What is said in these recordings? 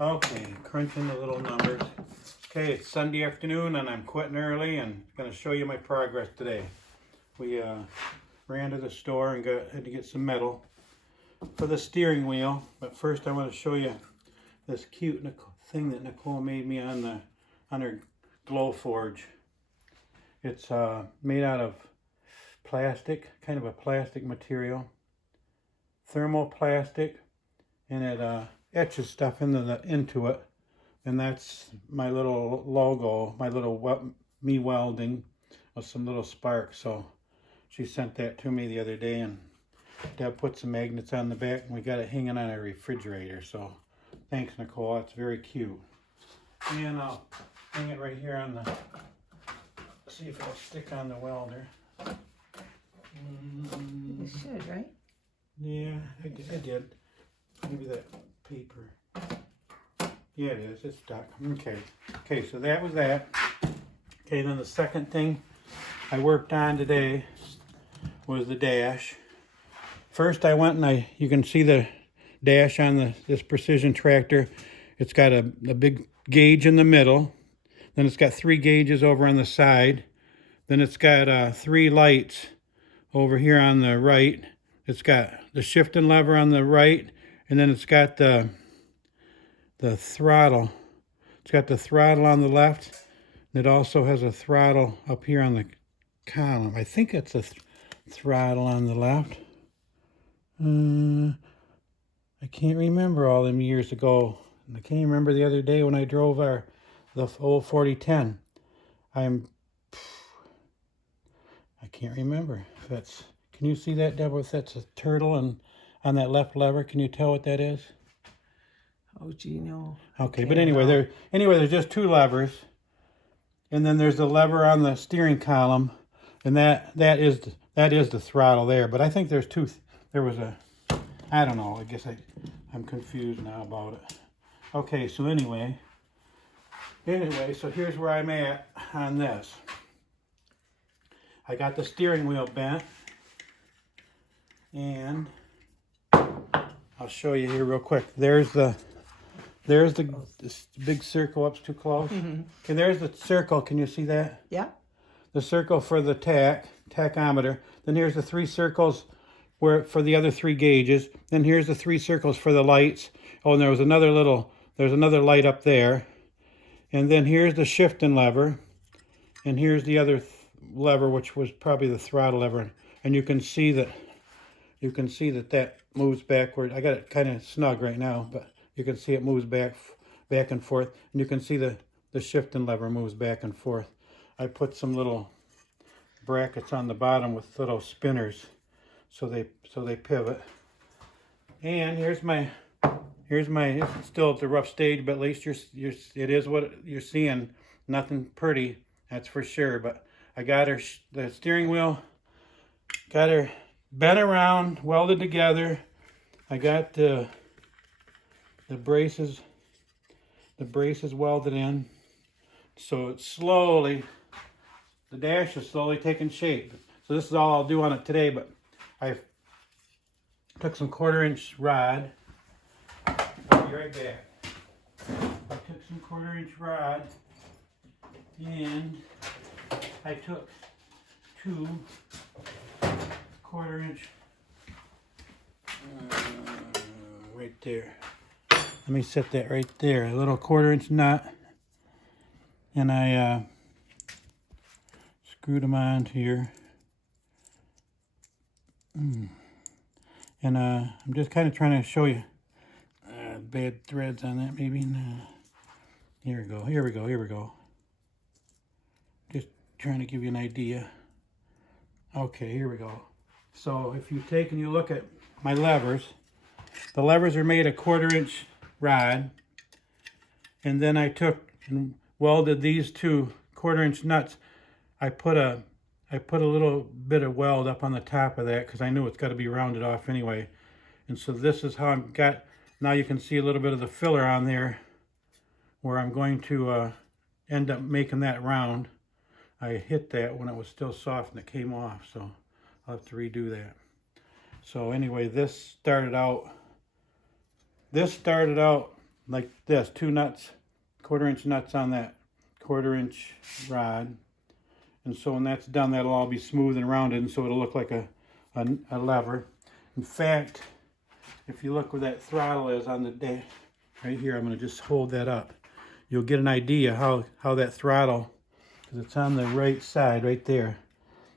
Okay, crunching the little numbers. Okay, it's Sunday afternoon and I'm quitting early and going to show you my progress today. We ran to the store and had to get some metal for the steering wheel. But first I want to show you this cute thing that Nicole made me on her glow forge. It's made out of plastic, kind of a plastic material, thermoplastic, and it etches stuff into it, and that's my little logo, my little me welding with some little sparks. So she sent that to me the other day, and Deb put some magnets on the back, and we got it hanging on our refrigerator. So thanks, Nicole, that's very cute. And I'll hang it right here on the, see if it'll stick on the welder. It should, right? Yeah, I did. Maybe that paper. Yeah, it is. It's stuck. Okay, so that was that. Okay, then the second thing I worked on today was the dash. First I went and you can see the dash on this precision tractor. It's got a big gauge in the middle. Then it's got 3 gauges over on the side. Then it's got 3 lights over here on the right. It's got the shifting lever on the right, and then it's got the throttle. It's got the throttle on the left, and it also has a throttle up here on the column. I think it's a throttle on the left. I can't remember all them years ago. I can't remember the other day when I drove the old 4010. I can't remember if that's. Can you see that, Deborah? If that's a turtle and on that left lever, can you tell what that is? Oh, gee, no. Okay, but anyway, there's just 2 levers, and then there's the lever on the steering column, and that is the throttle there. But I think there's 2. There was I don't know. I guess I'm confused now about it. Okay, so anyway, so here's where I'm at on this. I got the steering wheel bent, and I'll show you here real quick. There's this big circle up's too close. Mm-hmm. Okay, there's the circle. Can you see that? Yeah. The circle for the tachometer. Then here's the 3 circles for the other 3 gauges. Then here's the 3 circles for the lights. Oh, and there's another light up there. And then here's the shifting lever. And here's the other lever, which was probably the throttle lever. And you can see that that moves backward. I got it kind of snug right now, but you can see it moves back and forth. And you can see the shifting lever moves back and forth. I put some little brackets on the bottom with little spinners so they pivot. And here's my it's still at the rough stage, but at least it is what you're seeing. Nothing pretty, that's for sure. But I got the steering wheel, got her bent around, welded together. I got the braces welded in. So it's the dash is slowly taking shape. So this is all I'll do on it today, but I took some 1/4-inch rod. I'll be right back. I took some 1/4-inch rod, and I took 2 1/4-inch right there. Let me set that right there. A little 1/4-inch nut, and I screwed them on here. And I'm just kind of trying to show you bad threads on that maybe. No. Here we go. Just trying to give you an idea. Okay, here we go. So if you take and you look at my levers, the levers are made of 1/4-inch rod, and then I took and welded these 2 1/4-inch nuts. I put a little bit of weld up on the top of that because I knew it's got to be rounded off anyway. And so this is how I've got. Now you can see a little bit of the filler on there where I'm going to end up making that round. I hit that when it was still soft and it came off, so I'll have to redo that. So anyway, this started out like this, 2 nuts, 1/4 inch nuts on that 1/4 inch rod. And so when that's done, that'll all be smooth and rounded, and so it'll look like a lever. In fact, if you look where that throttle is on the day, right here, I'm going to just hold that up. You'll get an idea how that throttle, because it's on the right side right there.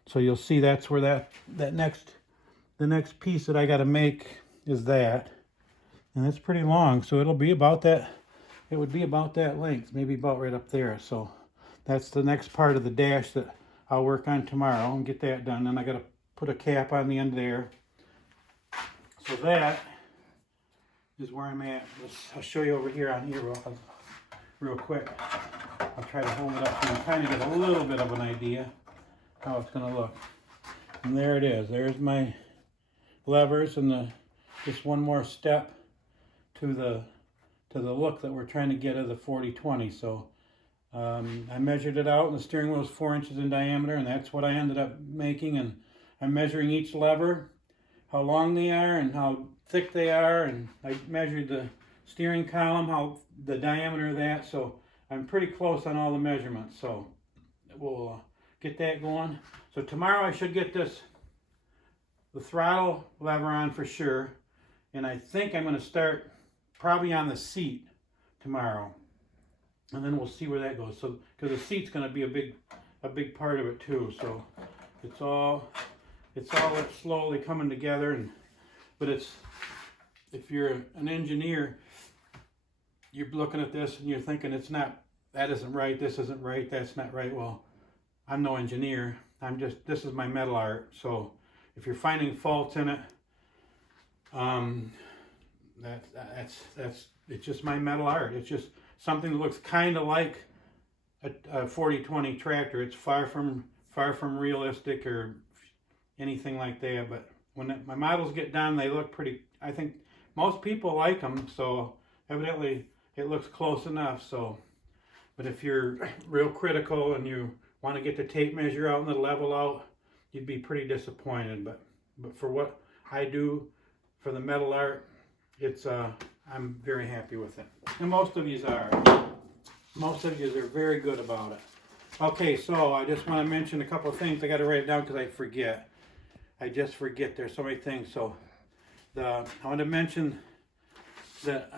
So you'll see that's where the next piece that I got to make is that. And it's pretty long, so it'll be about that. It would be about that length, maybe about right up there. So that's the next part of the dash that I'll work on tomorrow and get that done. Then I got to put a cap on the end there. So that is where I'm at. I'll show you over here on here real quick. I'll try to hold it up so you can kind of get a little bit of an idea how it's going to look. And there it is. There's my levers and just one more step to the look that we're trying to get of the 40/20. So I measured it out, and the steering wheel is 4 inches in diameter, and that's what I ended up making. And I'm measuring each lever, how long they are and how thick they are, and I measured the steering column, how the diameter of that. So I'm pretty close on all the measurements. So we'll get that going. So tomorrow I should get the throttle lever on for sure, and I think I'm going to start probably on the seat tomorrow, and then we'll see where that goes. So because the seat's going to be a big part of it too. So it's all slowly coming together, but if you're an engineer, you're looking at this and you're thinking that isn't right, this isn't right, that's not right. Well, I'm no engineer. This is my metal art. So if you're finding faults in it, it's just my metal art. It's just something that looks kind of like a 40/20 tractor. It's far from realistic or anything like that. But when my models get done, they look pretty. I think most people like them. So evidently it looks close enough. So, but if you're real critical and you want to get the tape measure out and the level out, you'd be pretty disappointed. But for what I do for the metal art, I'm very happy with it. And most of you are. Most of you are very good about it. Okay, so I just want to mention a couple of things. I got to write it down because I forget. I just forget. There's so many things. So I want to mention that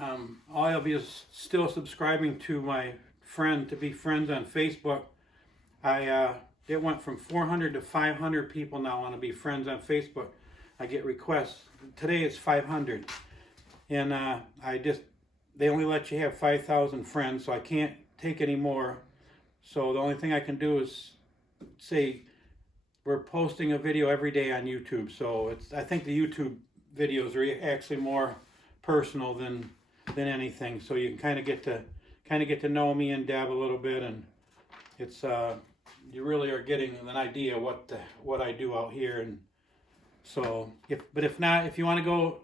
all of you still subscribing to my to be friends on Facebook. It went from 400 to 500 people now want to be friends on Facebook. I get requests. Today it's 500. And they only let you have 5,000 friends, so I can't take any more. So the only thing I can do is say we're posting a video every day on YouTube. So I think the YouTube videos are actually more personal than anything. So you can kind of get to know me and Deb a little bit, and it's you really are getting an idea what I do out here. And so if not, if you want to go,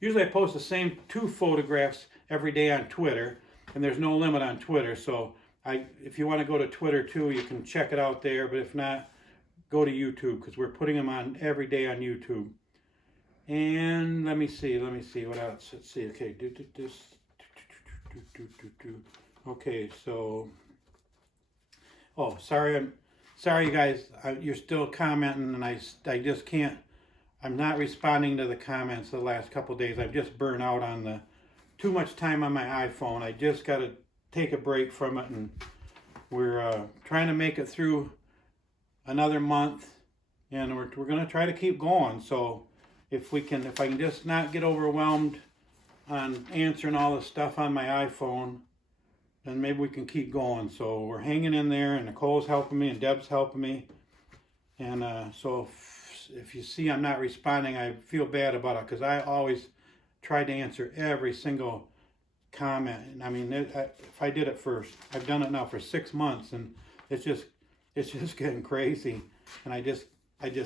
usually I post the same 2 photographs every day on Twitter, and there's no limit on Twitter. So if you want to go to Twitter too, you can check it out there. But if not, go to YouTube, because we're putting them on every day on YouTube. And let me see what else. Let's see. Okay, okay, so sorry you guys, you're still commenting, and I just can't. I'm not responding to the comments the last couple days. I've just burned out on too much time on my iPhone. I just got to take a break from it, and we're trying to make it through another month, and we're going to try to keep going. So if I can just not get overwhelmed on answering all the stuff on my iPhone, then maybe we can keep going. So we're hanging in there, and Nicole's helping me, and Deb's helping me, and so if you see I'm not responding, I feel bad about it, because I always try to answer every single comment. And I mean, if I did it I've done it now for 6 months, and it's just getting crazy. And I just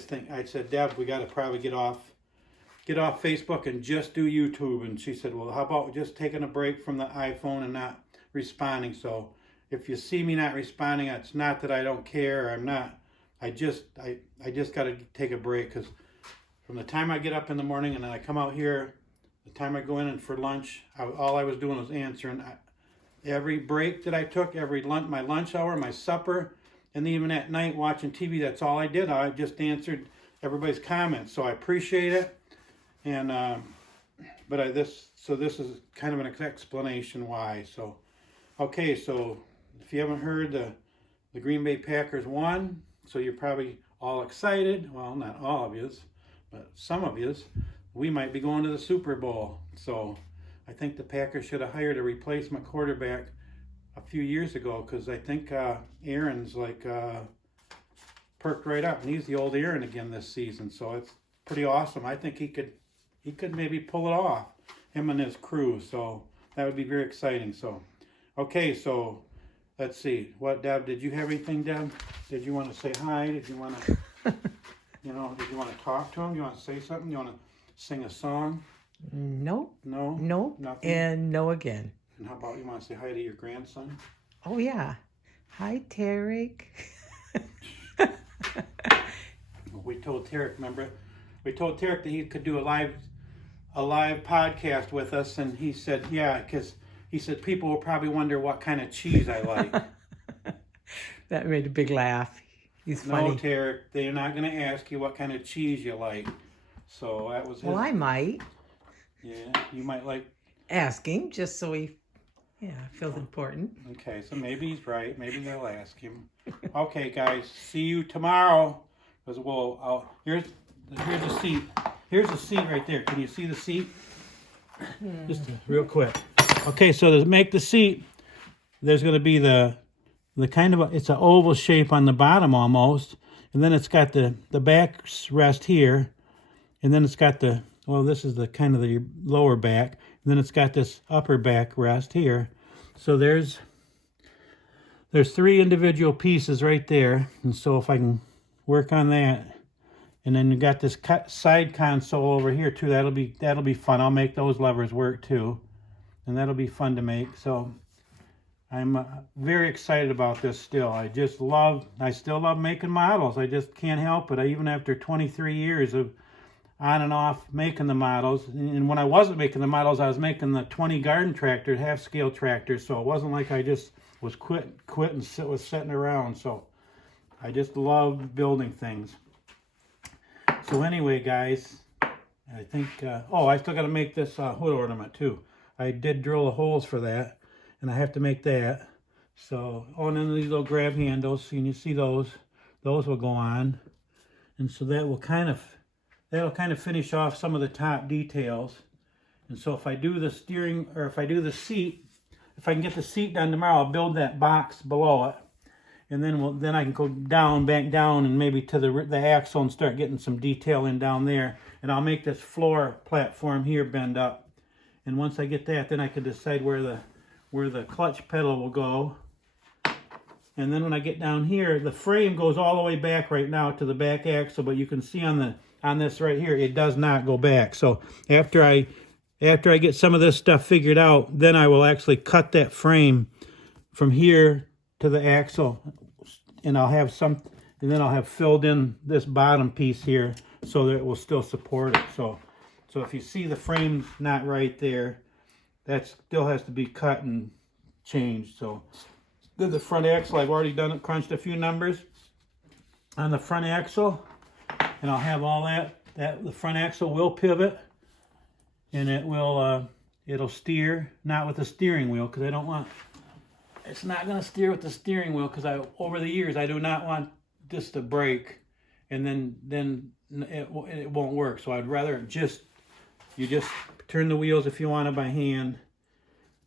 think, I said, Deb, we got to probably get off Facebook and just do YouTube. And she said, well, how about just taking a break from the iPhone and not responding? So if you see me not responding, it's not that I don't care. I'm not. I just got to take a break, because from the time I get up in the morning and then I come out here, the time I go in and for lunch, all I was doing was answering every break that I took, every lunch, my lunch hour, my supper, and even at night watching TV. That's all I did. I just answered everybody's comments. So I appreciate it. And this is kind of an explanation why. So, okay, so if you haven't heard, the Green Bay Packers won, so you're probably all excited. Well, not all of yous, but some of yous. We might be going to the Super Bowl. So I think the Packers should have hired a replacement quarterback a few years ago, because I think Aaron's like perked right up, and he's the old Aaron again this season. So it's pretty awesome. I think he could maybe pull it off, him and his crew. So that would be very exciting. So, okay, so let's see. What, Deb? Did you have anything, Deb? Did you want to say hi? Did you want to, did you want to talk to him? You want to say something? You want to sing a song? Nope. No. Nope. Nothing. And no again. And how about you want to say hi to your grandson? Oh yeah. Hi, Tarek. We told Tarek, remember? We told Tarek that he could do a live podcast with us, and he said, yeah, because he said people will probably wonder what kind of cheese I like. That made a big laugh. He's funny. No, Tarek, they're not going to ask you what kind of cheese you like. So that was his. Well, I might. Yeah, you might like. Asking, just so he, feels important. Okay, so maybe he's right. Maybe they'll ask him. Okay, guys, see you tomorrow. As well, here's a seat. Here's a seat right there. Can you see the seat? Just real quick. Okay, so to make the seat, there's going to be the kind of it's an oval shape on the bottom almost, and then it's got the back rest here, and then it's got this is the kind of the lower back, and then it's got this upper back rest here. So there's 3 individual pieces right there, and so if I can work on that. And then you got this side console over here too. That'll be fun. I'll make those levers work too, and that'll be fun to make. So I'm very excited about this still. I still love making models. I just can't help it. Even after 23 years of on and off making the models, and when I wasn't making the models, I was making the 20 garden tractors, half scale tractors. So it wasn't like I just was quit and was sitting around. So I just love building things. So anyway, guys, I think, I still got to make this hood ornament too. I did drill the holes for that, and I have to make that. So, and then these little grab handles, and you see those will go on. And so that'll kind of finish off some of the top details. And so if I do the steering, or if I do the seat, if I can get the seat done tomorrow, I'll build that box below it. And then I can go back down, and maybe to the axle and start getting some detail in down there. And I'll make this floor platform here bend up. And once I get that, then I can decide where the clutch pedal will go. And then when I get down here, the frame goes all the way back right now to the back axle, but you can see on this right here, it does not go back. So after I get some of this stuff figured out, then I will actually cut that frame from here to the axle, and I'll have filled in this bottom piece here so that it will still support it. So if you see the frame's not right there, that still has to be cut and changed. So the front axle, I've already done it, crunched a few numbers on the front axle, and I'll have all that the front axle will pivot, and it'll steer, not with the steering wheel, because it's not going to steer with the steering wheel, because over the years I do not want this to break, and then it won't work. So I'd rather you just turn the wheels if you want it by hand,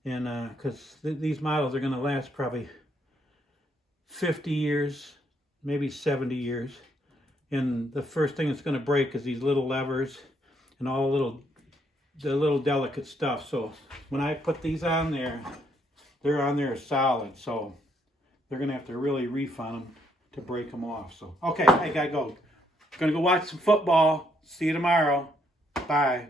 and because these models are going to last probably 50 years, maybe 70 years, and the first thing that's going to break is these little levers and all the little delicate stuff. So when I put these on there, they're on there solid, so they're going to have to really reef on them to break them off. So, okay, I got to go. Going to go watch some football. See you tomorrow. Bye.